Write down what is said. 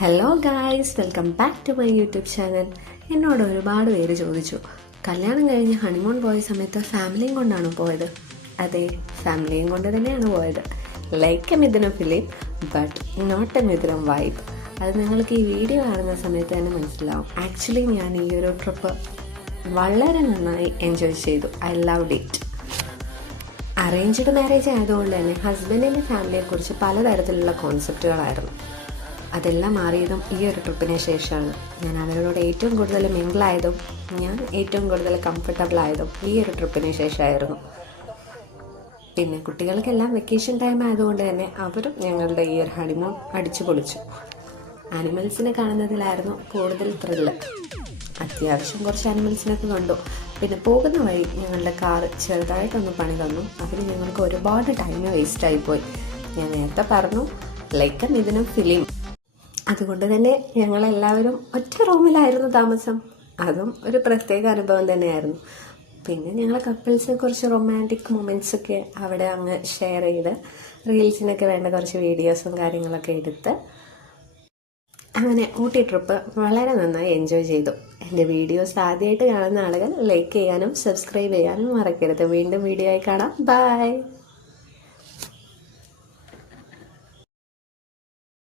Hello guys, welcome back to my YouTube channel. എന്നോട് ഒരുപാട് പേര് ചോദിച്ചു, കല്യാണം കഴിഞ്ഞ് ഹണിമൂൺ പോയ സമയത്ത് ഫാമിലിയും കൊണ്ടാണോ പോയത്? അതെ, ഫാമിലിയും കൊണ്ട് തന്നെയാണ് പോയത്. Like a Mithunam film but not a Mithunam vibe. അത് നിങ്ങൾക്ക് ഈ വീഡിയോ കാണുന്ന സമയത്ത് തന്നെ മനസ്സിലാവും. ആക്ച്വലി ഞാൻ ഈ ഒരു ട്രിപ്പ് വളരെ നന്നായി എൻജോയ് ചെയ്തു. I loved it. Arranged marriage ആയതുകൊണ്ട് തന്നെ ഹസ്ബൻഡിൻ്റെ ഫാമിലിയെക്കുറിച്ച് പലതരത്തിലുള്ള കോൺസെപ്റ്റുകളായിരുന്നു. അതെല്ലാം മാറിയതും ഈ ഒരു ട്രിപ്പിന് ശേഷമാണ്. ഞാൻ അവരോട് ഏറ്റവും കൂടുതൽ മിങ്കിളായതും ഞാൻ ഏറ്റവും കൂടുതൽ കംഫർട്ടബിൾ ആയതും ഈ ഒരു ട്രിപ്പിന് ശേഷമായിരുന്നു. പിന്നെ കുട്ടികൾക്കെല്ലാം വെക്കേഷൻ ടൈം ആയതുകൊണ്ട് തന്നെ അവരും ഞങ്ങളുടെ ഈ ഒരു ഹണിമൂൺ അടിച്ചു പൊളിച്ചു. ആനിമൽസിനെ കാണുന്നതിലായിരുന്നു കൂടുതൽ ത്രില്ല്. അത്യാവശ്യം കുറച്ച് ആനിമൽസിനൊക്കെ കണ്ടു. പിന്നെ പോകുന്ന വഴി ഞങ്ങളുടെ കാറ് ചെറുതായിട്ടൊന്ന് പണി തന്നു. അതിന് ഞങ്ങൾക്ക് ഒരുപാട് ടൈം വേസ്റ്റായിപ്പോയി. ഞാൻ നേരത്തെ പറഞ്ഞു, ലൈക്ക് എ മിഥുനം ഫിലിം. അതുകൊണ്ട് തന്നെ ഞങ്ങളെല്ലാവരും ഒറ്റ റൂമിലായിരുന്നു താമസം. അതും ഒരു പ്രത്യേക അനുഭവം തന്നെയായിരുന്നു. പിന്നെ ഞങ്ങൾ കപ്പിൾസ് കുറച്ച് റൊമാൻറ്റിക് മൊമെൻറ്റ്സൊക്കെ അവിടെ അങ്ങ് ഷെയർ ചെയ്ത് റീൽസിനൊക്കെ വേണ്ട കുറച്ച് വീഡിയോസും കാര്യങ്ങളൊക്കെ എടുത്ത് അങ്ങനെ ഊട്ടി ട്രിപ്പ് വളരെ നന്നായി എൻജോയ് ചെയ്തു. എൻ്റെ വീഡിയോസ് ആദ്യമായിട്ട് കാണുന്ന ആളുകൾ ലൈക്ക് ചെയ്യാനും സബ്സ്ക്രൈബ് ചെയ്യാനും മറക്കരുത്. വീണ്ടും വീഡിയോ ആയി കാണാം. ബൈ.